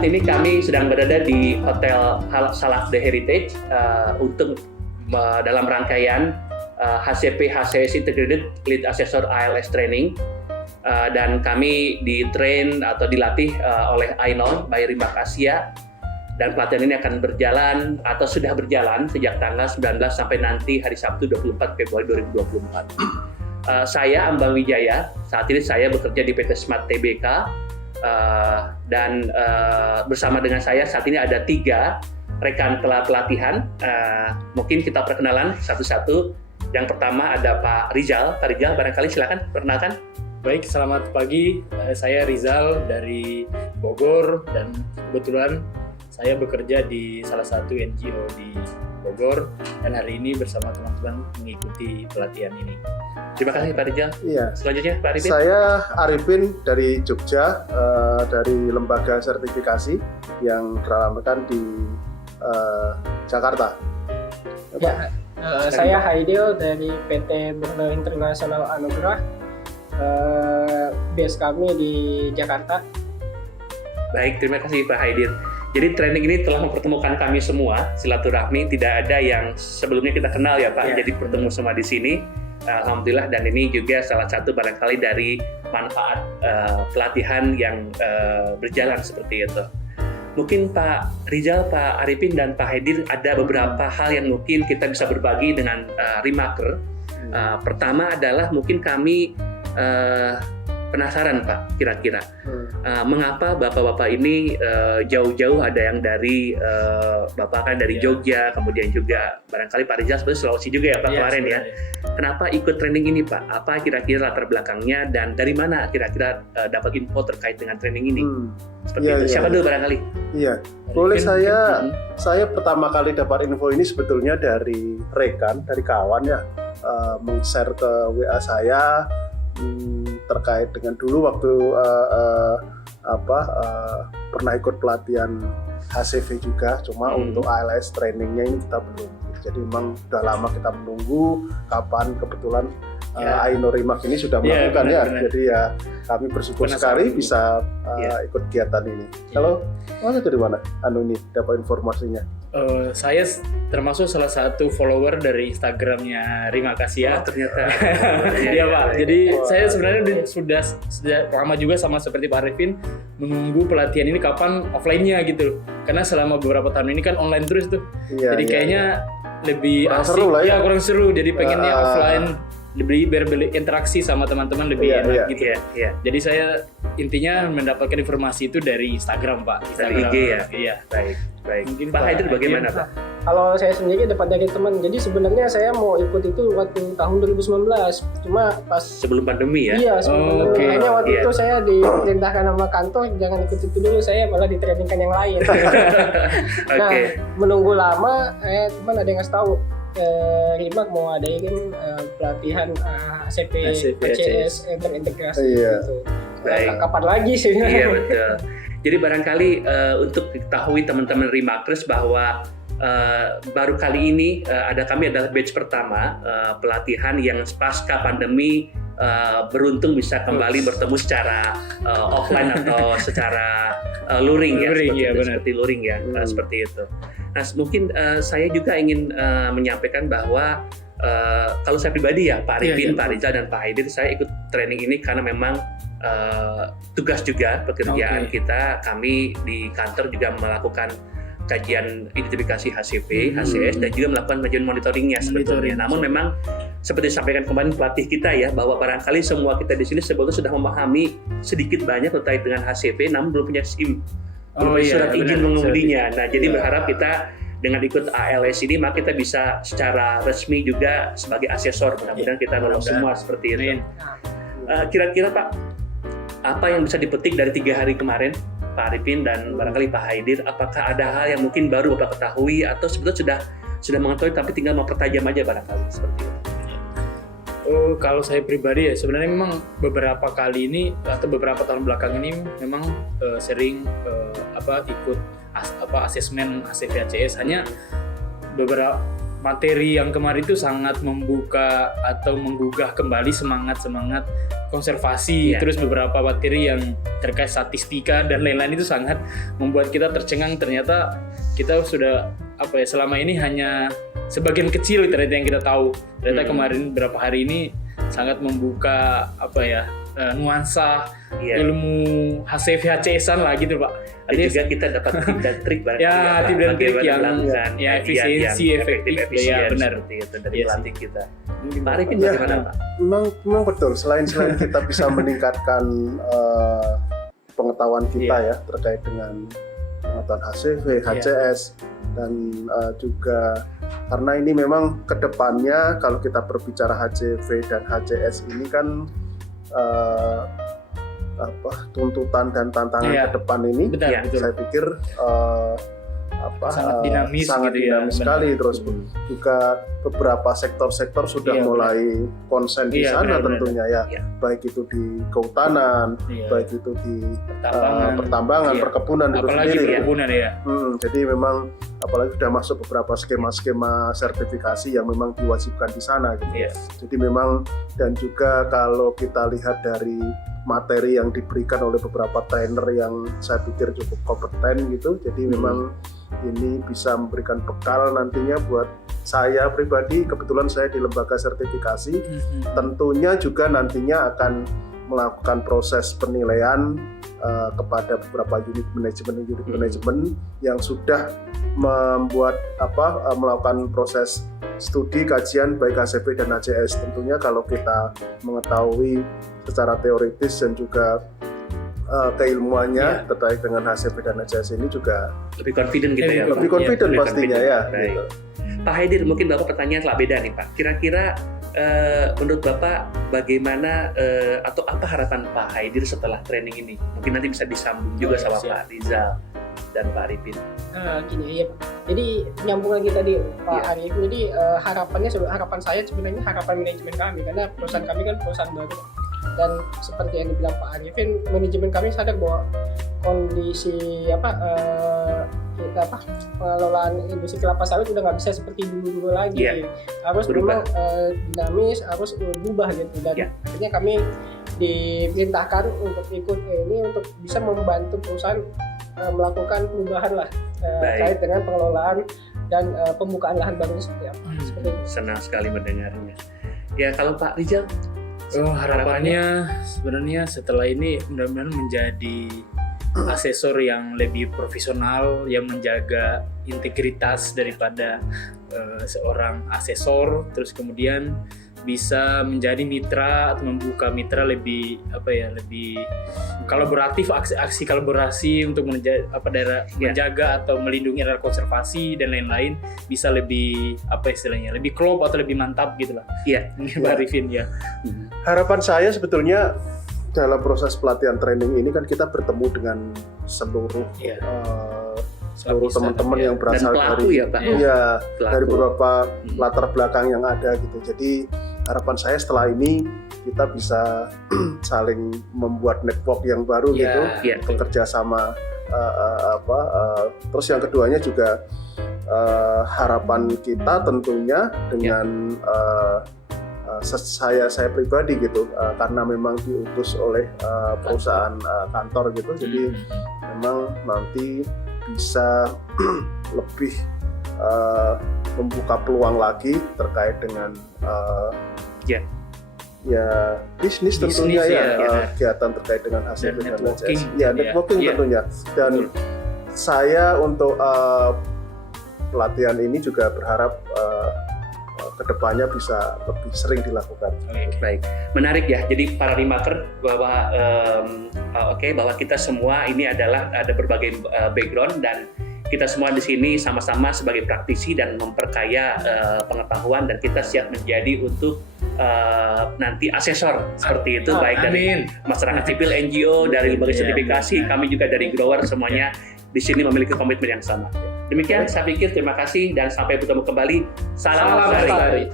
saat ini kami sedang berada di Hotel Salaf The Heritage untuk dalam rangkaian HCP HCS Integrated Lead Assessor ALS Training, dan kami di-train atau dilatih oleh Ainol by Rima Kasia, dan pelatihan ini akan berjalan atau sudah berjalan sejak tanggal 19 sampai nanti hari Sabtu 24 Februari 2024. Saya Ambang Wijaya, saat ini saya bekerja di PT Smart Tbk, dan bersama dengan saya saat ini ada 3 rekan pelatihan. Mungkin kita perkenalan satu-satu. Yang pertama ada Pak Rizal. Pak Rizal, barangkali silakan perkenalkan. Baik, selamat pagi. Saya Rizal dari Bogor, dan kebetulan saya bekerja di salah satu NGO di Bogor, dan hari ini bersama teman-teman mengikuti pelatihan ini. Terima kasih Pak Rizal. Iya. Selanjutnya Pak Arifin. Saya Arifin dari Jogja, dari lembaga sertifikasi yang beralamatkan di Jakarta. Ya, saya Haidil dari PT Burda Internasional Anugerah. Base kami di Jakarta. Baik, terima kasih Pak Haidil. Jadi training ini telah mempertemukan kami semua, silaturahmi, tidak ada yang sebelumnya kita kenal ya Pak. Jadi bertemu semua di sini. Alhamdulillah, dan ini juga salah satu barangkali dari manfaat pelatihan yang berjalan seperti itu. Mungkin Pak Rizal, Pak Arifin, dan Pak Haidil ada beberapa hal yang mungkin kita bisa berbagi dengan Rimaker. Pertama adalah mungkin kami penasaran Pak, kira-kira mengapa bapak-bapak ini jauh-jauh, ada yang dari bapak kan dari Jogja, kemudian juga barangkali Pak Rizal sebenarnya Sulawesi juga ya Pak kemarin ya. Kenapa ikut training ini Pak? Apa kira-kira latar belakangnya, dan dari mana kira-kira dapat info terkait dengan training ini? Seperti itu. Siapa dulu barangkali? Iya, boleh saya pertama kali dapat info ini sebetulnya dari rekan, dari kawan ya, meng-share ke WA saya terkait dengan dulu waktu pernah ikut pelatihan HCV juga, cuma untuk ALS trainingnya ini kita belum. Jadi memang sudah lama kita menunggu kapan kebetulan Ainur Rimak ini sudah melakukan benar. Jadi ya kami bersyukur sekali bisa ikut kegiatan ini. Kalau itu dari mana? Ini dapat informasinya? Saya termasuk salah satu follower dari Instagramnya Rima Kasia. Ternyata. Iya Pak. Jadi saya sebenarnya sudah lama juga sama seperti Pak Arifin menunggu pelatihan ini kapan offline-nya gitu. Karena selama beberapa tahun ini kan online terus tuh. Jadi kayaknya lebih kurang asik, seru lah ya. Kurang seru. Jadi pengennya offline, biar interaksi sama teman-teman lebih enak gitu. Jadi saya intinya mendapatkan informasi itu dari Instagram Pak. Dari IG ya. Iya. Baik. Mungkin Pak Haidil bagaimana Pak? Kalau saya sendiri dapat dari teman. Jadi sebenarnya saya mau ikut itu waktu tahun 2019. Cuma pas sebelum pandemi ya? Iya, sebelum pandemi. Hanya waktu itu saya diperintahkan sama kantor jangan ikut itu dulu, saya malah ditrainingkan yang lain. Nah, menunggu lama, teman ada yang ngasih tahu Rimak mau adain pelatihan HCP HCS terintegrasi gitu. Kapan lagi sih? Iya betul. Jadi barangkali untuk diketahui teman-teman Rimakers bahwa baru kali ini kami adalah batch pertama pelatihan yang pasca pandemi beruntung bisa kembali bertemu secara offline atau secara luring ya, seperti luring ya, seperti itu. Nah mungkin saya juga ingin menyampaikan bahwa kalau saya pribadi ya Pak Arifin, Pak Rizal, dan Pak Haidil, saya ikut training ini karena memang tugas juga pekerjaan kita, kami di kantor juga melakukan kajian identifikasi HCP, HCS, dan juga melakukan kajian monitoringnya sebetulnya. Namun memang seperti disampaikan kemarin pelatih kita ya, bahwa barangkali semua kita di sini sebetulnya sudah memahami sedikit banyak terkait dengan HCP, namun belum punya SIM, belum punya surat izin mengemudinya. Nah, jadi berharap kita dengan ikut ALS ini, maka kita bisa secara resmi juga sebagai asesor. Mudah-mudahan kita lolos semua seperti itu. Kira-kira Pak, apa yang bisa dipetik dari 3 hari kemarin Pak Arifin dan barangkali Pak Haidil? Apakah ada hal yang mungkin baru Bapak ketahui atau sebetulnya sudah mengetahui tapi tinggal mempertajam aja barangkali seperti itu? Kalau saya pribadi ya sebenarnya memang beberapa kali ini atau beberapa tahun belakang ini memang sering ikut asesmen HCV HCS, hanya beberapa materi yang kemarin itu sangat membuka atau menggugah kembali semangat konservasi. Terus beberapa materi yang terkait statistika dan lain-lain itu sangat membuat kita tercengang. Ternyata kita sudah selama ini hanya sebagian kecil ternyata yang kita tahu. Ternyata kemarin beberapa hari ini sangat membuka nuansa ilmu HCV-HCS-an lah gitu Pak. Dan juga kita dapat tip dan trik tip dan trik yang efisiensi, efektif, benar seperti itu dari pelatih kita. Pak Arifin bagaimana Pak? Memang betul. Selain kita bisa meningkatkan pengetahuan kita ya terkait dengan pengetahuan HCV, HCS dan juga karena ini memang kedepannya kalau kita berbicara HCV dan HCS ini kan tuntutan dan tantangan ke depan ini saya pikir sangat dinamis sekali. Terus juga beberapa sektor-sektor sudah mulai konsen di sana tentunya ya. Baik itu di kehutanan, baik itu di pertambangan, perkebunan itu sendiri. Jadi memang apalagi sudah masuk beberapa skema-skema sertifikasi yang memang diwajibkan di sana gitu. Jadi memang dan juga kalau kita lihat dari materi yang diberikan oleh beberapa trainer yang saya pikir cukup kompeten gitu. Jadi memang ini bisa memberikan bekal nantinya buat saya pribadi. Kebetulan saya di lembaga sertifikasi, tentunya juga nantinya akan melakukan proses penilaian kepada beberapa unit manajemen yang sudah melakukan proses studi kajian baik HCV dan HCS. Tentunya kalau kita mengetahui secara teoritis dan juga keilmuannya terkait dengan HCV dan HCS ini juga lebih confident gitu ya. Lebih confident pastinya ya. Gitu. Pak Haidir, mungkin Bapak pertanyaan telah beda nih Pak. Kira-kira menurut Bapak bagaimana atau apa harapan Pak Haidir setelah training ini? Mungkin nanti bisa disambung juga sama Pak Rizal dan Pak Arifin. Gini ya Pak. Jadi nyambung lagi tadi Pak Arif. Jadi harapan saya sebenarnya harapan manajemen kami karena perusahaan kami kan perusahaan baru. Dan seperti yang dibilang Pak Arifin, manajemen kami sadar bahwa kondisi pengelolaan industri kelapa sawit udah nggak bisa seperti dulu lagi. Harus memang dinamis, harus berubah gitu. Dan akhirnya kami diperintahkan untuk ikut ini untuk bisa membantu perusahaan melakukan perubahan lah terkait dengan pengelolaan dan pembukaan lahan baru seperti apa. Senang sekali mendengarnya. Ya kalau Pak Rizal? Harapannya sebenarnya setelah ini mudah-mudahan menjadi asesor yang lebih profesional yang menjaga integritas daripada seorang asesor, terus kemudian bisa menjadi mitra atau membuka mitra lebih kolaboratif, aksi kolaborasi untuk menjaga atau melindungi area konservasi dan lain-lain bisa lebih lebih klop atau lebih mantap gitulah. Pak Arifin ya. Harapan saya sebetulnya dalam proses pelatihan training ini kan kita bertemu dengan seluruh teman-teman yang berasal dari beberapa latar belakang yang ada gitu. Jadi harapan saya setelah ini kita bisa saling membuat network yang baru gitu, bekerja sama. Terus yang keduanya juga harapan kita tentunya dengan saya pribadi gitu, karena memang diutus oleh perusahaan kantor gitu, jadi memang nanti bisa lebih membuka peluang lagi terkait dengan bisnis tentunya kegiatan terkait dengan hasil dan HCS. Networking tentunya. Dan saya untuk pelatihan ini juga berharap kedepannya bisa lebih sering dilakukan. Baik, menarik ya. Jadi para Rimaker bahwa bahwa kita semua ini adalah ada berbagai background dan kita semua di sini sama-sama sebagai praktisi dan memperkaya pengetahuan dan kita siap menjadi untuk nanti asesor seperti itu baik dari masyarakat sipil, NGO, dari lembaga sertifikasi, kami juga dari grower semuanya di sini memiliki komitmen yang sama. Demikian saya pikir terima kasih dan sampai bertemu kembali. Salam lestari.